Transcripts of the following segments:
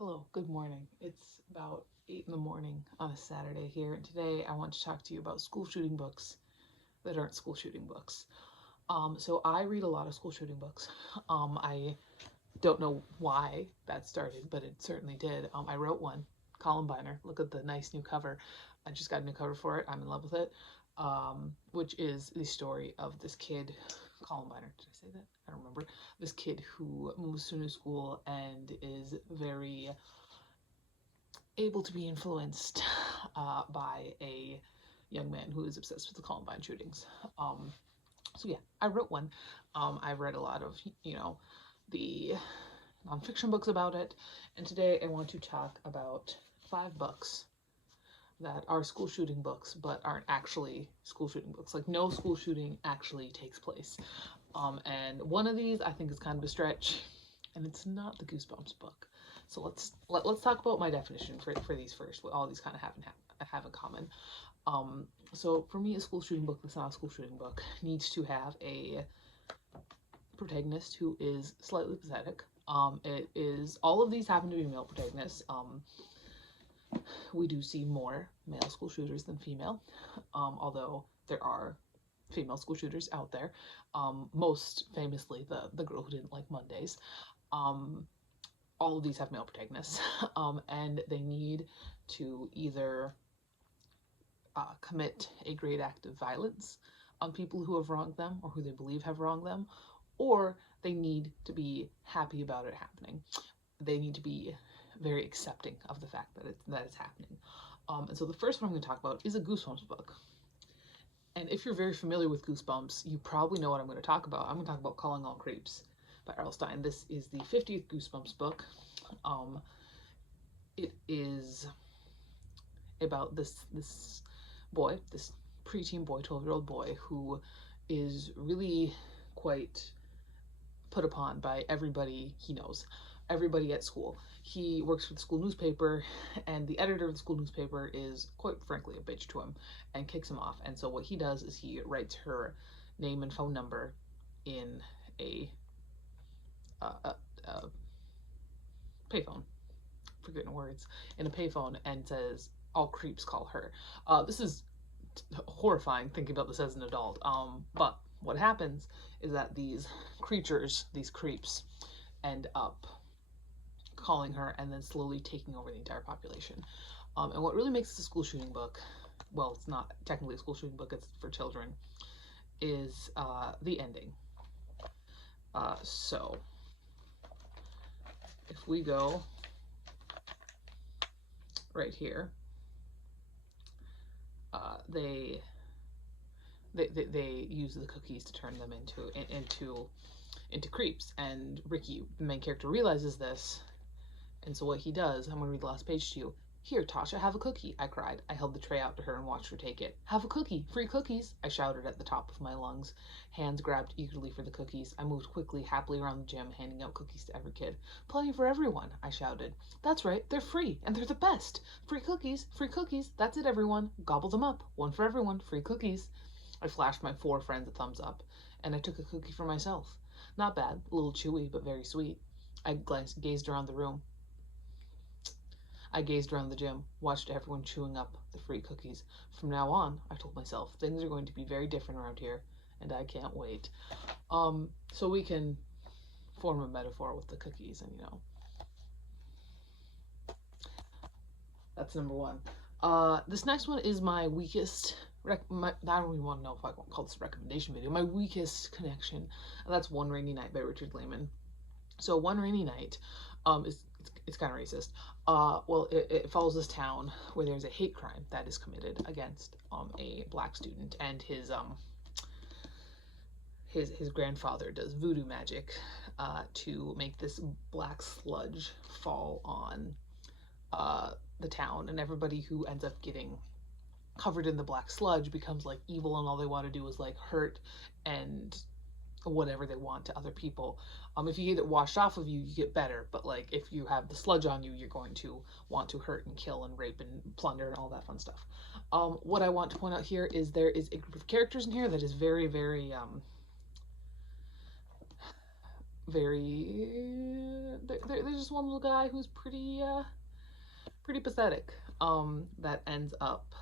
Hello, good morning. It's about 8 in the morning on a Saturday here, and today I want to talk to you about school shooting books that aren't school shooting books. So I read a lot of school shooting books. I don't know why that started, but it certainly did. I wrote one, Columbiner. Look at the nice new cover. I just got a new cover for it. I'm in love with it. Which is the story of this kid, Columbiner. Did I say that? I don't remember. This kid who moves to a new school and is very able to be influenced by a young man who is obsessed with the Columbine shootings. So yeah, I wrote one. I've read a lot of, the nonfiction books about it, and today I want to talk about 5 books that are school shooting books but aren't actually school shooting books. Like no school shooting actually takes place. And one of these I think is kind of a stretch, and it's not the Goosebumps book. So let's talk about my definition for these first. What all these kind of have in common. So for me, a school shooting book that's not a school shooting book needs to have a protagonist who is slightly pathetic. It is all of these happen to be male protagonists. We do see more male school shooters than female, although there are female school shooters out there. Most famously, the girl who didn't like Mondays. All of these have male protagonists, and they need to either commit a great act of violence on people who have wronged them or who they believe have wronged them, or they need to be happy about it happening. They need to be very accepting of the fact that it's happening. And so the first one I'm going to talk about is a Goosebumps book. And if you're very familiar with Goosebumps, you probably know what I'm going to talk about. I'm going to talk about Calling All Creeps by R.L. Stine. This is the 50th Goosebumps book. It is about this boy, this preteen boy, 12-year-old boy, who is really quite put upon by everybody he knows, everybody at school. He works for the school newspaper, and the editor of the school newspaper is, quite frankly, a bitch to him and kicks him off. And so what he does is he writes her name and phone number in a payphone, forgetting words, in a payphone, and says, all creeps call her. This is horrifying thinking about this as an adult. But what happens is that these creatures, these creeps, end up calling her and then slowly taking over the entire population. And what really makes this a school shooting book, well, it's not technically a school shooting book, it's for children, is the ending. So if we go right here, they use the cookies to turn them into creeps, and Ricky, the main character, realizes this, and so what he does, I'm going to read the last page to you. Here, Tasha, have a cookie, I cried. I held the tray out to her and watched her take it. Have a cookie, free cookies, I shouted at the top of my lungs. Hands grabbed eagerly for the cookies. I moved quickly, happily around the gym, handing out cookies to every kid. Plenty for everyone, I shouted. That's right, they're free, and they're the best. Free cookies, that's it, everyone. Gobble them up, one for everyone, free cookies. I flashed my 4 friends a thumbs up, and I took a cookie for myself. Not bad, a little chewy, but very sweet. I gazed around the room. I gazed around the gym, watched everyone chewing up the free cookies. From now on, I told myself, things are going to be very different around here, and I can't wait. So we can form a metaphor with the cookies, and that's number 1. This next one is my weakest. I don't even want to know if I want to call this a recommendation video. My weakest connection, and that's One Rainy Night by Richard Lehman. So One Rainy Night, it's kind of racist. Well, it follows this town where there's a hate crime that is committed against a black student, and his grandfather does voodoo magic to make this black sludge fall on the town, and everybody who ends up getting covered in the black sludge becomes like evil, and all they want to do is like hurt and whatever they want to other people. If you get it washed off of you, you get better, but like if you have the sludge on you, you're going to want to hurt and kill and rape and plunder and all that fun stuff. What I want to point out here is there is a group of characters in here that is very, very there's just one little guy who's pretty pathetic, that ends up,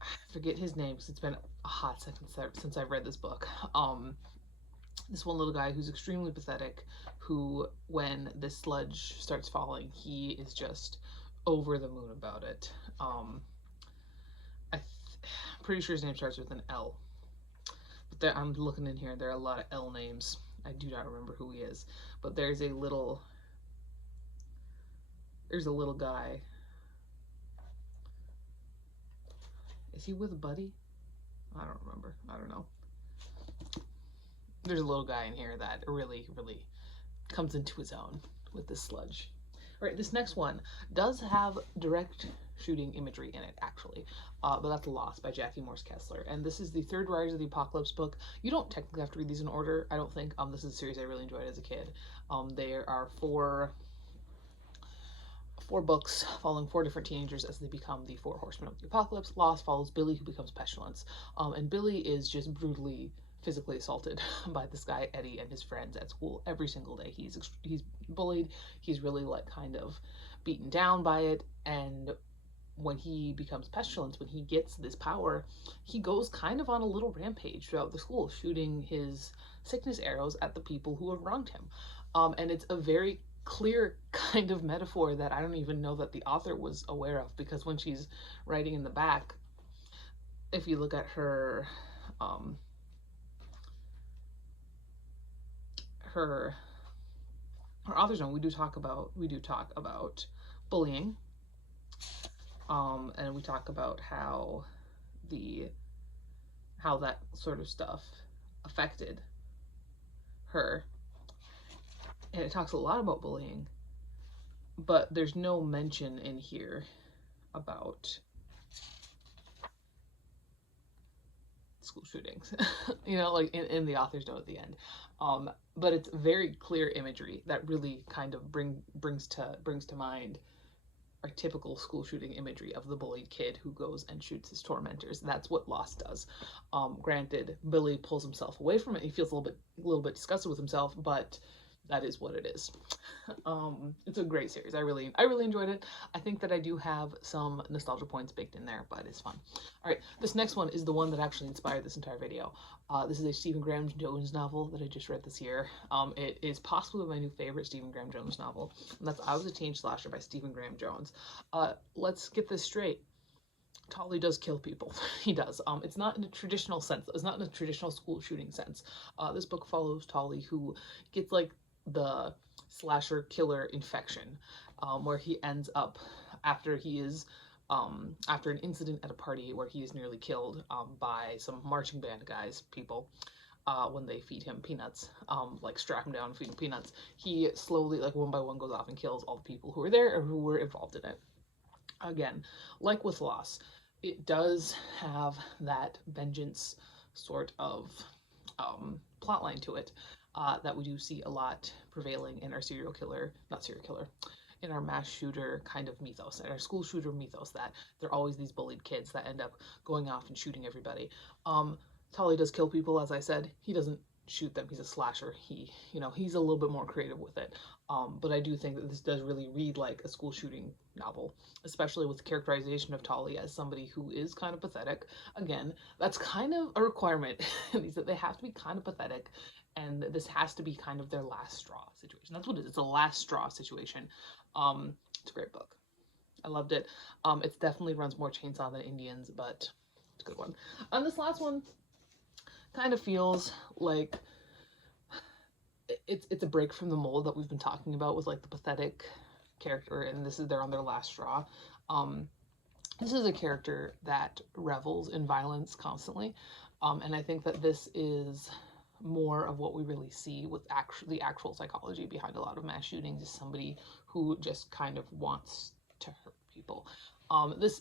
I forget his name because it's been a hot second since I've read this book. This one little guy who's extremely pathetic, who, when this sludge starts falling, he is just over the moon about it. I'm pretty sure his name starts with an L. But I'm looking in here, there are a lot of L names. I do not remember who he is. But there's a little guy. Is he with a buddy? I don't remember. I don't know. There's a little guy in here that really, really comes into his own with this sludge. All right, this next one does have direct shooting imagery in it, actually, but that's Lost by Jackie Morse Kessler, and this is the third Riders of the Apocalypse book. You don't technically have to read these in order, I don't think. This is a series I really enjoyed as a kid. There are four books following four different teenagers as they become the four horsemen of the apocalypse. Lost follows Billy, who becomes Pestilence, and Billy is just brutally physically assaulted by this guy Eddie and his friends at school every single day. He's bullied. He's really like kind of beaten down by it, and when he becomes Pestilence, when he gets this power, he goes kind of on a little rampage throughout the school, shooting his sickness arrows at the people who have wronged him. And it's a very clear kind of metaphor that I don't even know that the author was aware of, because when she's writing in the back, if you look at her her author's note, we do talk about bullying, and we talk about how that sort of stuff affected her, and it talks a lot about bullying, but there's no mention in here about school shootings, you know, like in the author's note at the end. But it's very clear imagery that really kind of brings to mind our typical school shooting imagery of the bullied kid who goes and shoots his tormentors. That's what Lost does. Granted, Billy pulls himself away from it. He feels a little bit disgusted with himself, but that is what it is. It's a great series. I really enjoyed it. I think that I do have some nostalgia points baked in there, but it's fun. All right, this next one is the one that actually inspired this entire video. This is a Stephen Graham Jones novel that I just read this year. It is possibly my new favorite Stephen Graham Jones novel, and that's I Was a Teen Slasher by Stephen Graham Jones. Let's get this straight. Tolly does kill people. He does. It's not in a traditional sense. It's not in a traditional school shooting sense. This book follows Tolly, who gets like the slasher killer infection, where he ends up after he is after an incident at a party where he is nearly killed by some marching band people when they feed him peanuts, like strap him down and feed him peanuts. He slowly, like one by one, goes off and kills all the people who were there or who were involved in it. Again, like with Lost, it does have that vengeance sort of plotline to it, that we do see a lot prevailing in our in our mass shooter kind of mythos, in our school shooter mythos, that they're always these bullied kids that end up going off and shooting everybody. Tolly does kill people, as I said. He doesn't shoot them. He's a slasher. He's a little bit more creative with it. But I do think that this does really read like a school shooting novel, especially with the characterization of Tolly as somebody who is kind of pathetic. Again, that's kind of a requirement, is that they have to be kind of pathetic, and this has to be kind of their last straw situation. That's what it is. It's a last straw situation. It's a great book. I loved it. It definitely runs more chainsaw than Indians, but it's a good one. This last one kind of feels like it's a break from the mold that we've been talking about with like the pathetic character, and they're on their last straw. This is a character that revels in violence constantly, and I think that this is more of what we really see with the actual psychology behind a lot of mass shootings, is somebody who just kind of wants to hurt people. This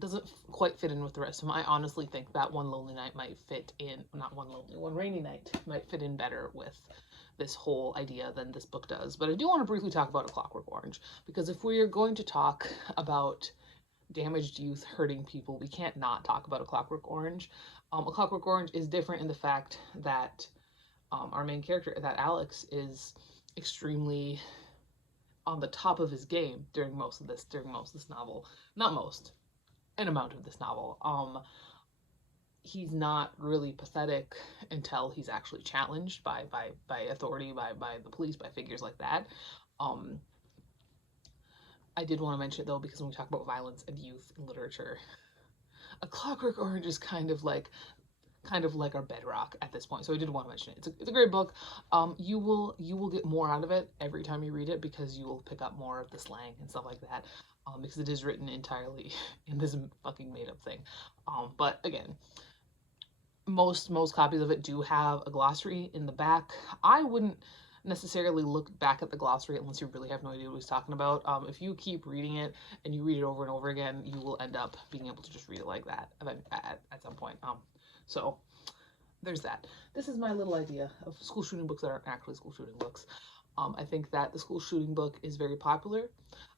doesn't quite fit in with the rest of them. I honestly think that One Lonely Night might fit in, not One Lonely, One Rainy Night might fit in better with this whole idea than this book does. But I do want to briefly talk about A Clockwork Orange, because if we are going to talk about damaged youth hurting people, we can't not talk about A Clockwork Orange. A Clockwork Orange is different in the fact that Our main character, that Alex, is extremely on the top of his game during most of this novel. Not most, an amount of this novel. He's not really pathetic until he's actually challenged by authority, by the police, by figures like that. Um, I did want to mention it though, because when we talk about violence and youth in literature, A Clockwork Orange is kind of like our bedrock at this point. So I did want to mention it. It's a great book. You will get more out of it every time you read it, because you will pick up more of the slang and stuff like that. Because it is written entirely in this fucking made up thing. But again, most copies of it do have a glossary in the back. I wouldn't necessarily look back at the glossary unless you really have no idea what he's talking about. If you keep reading it and you read it over and over again, you will end up being able to just read it like that at some point. So there's that. This is my little idea of school shooting books that aren't actually school shooting books. I think that the school shooting book is very popular.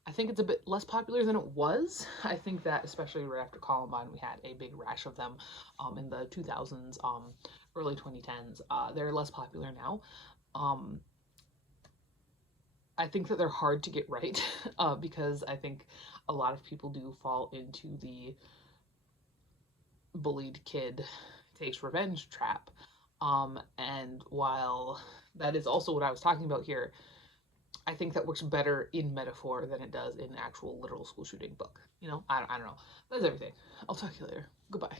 I think it's a bit less popular than it was. I think that especially right after Columbine, we had a big rash of them in the 2000s, early 2010s. They're less popular now. Um, I think that they're hard to get right because I think a lot of people do fall into the bullied kid takes revenge trap. And while that is also what I was talking about here, I think that works better in metaphor than it does in actual literal school shooting book. You know, I don't know. That's everything. I'll talk to you later. Goodbye.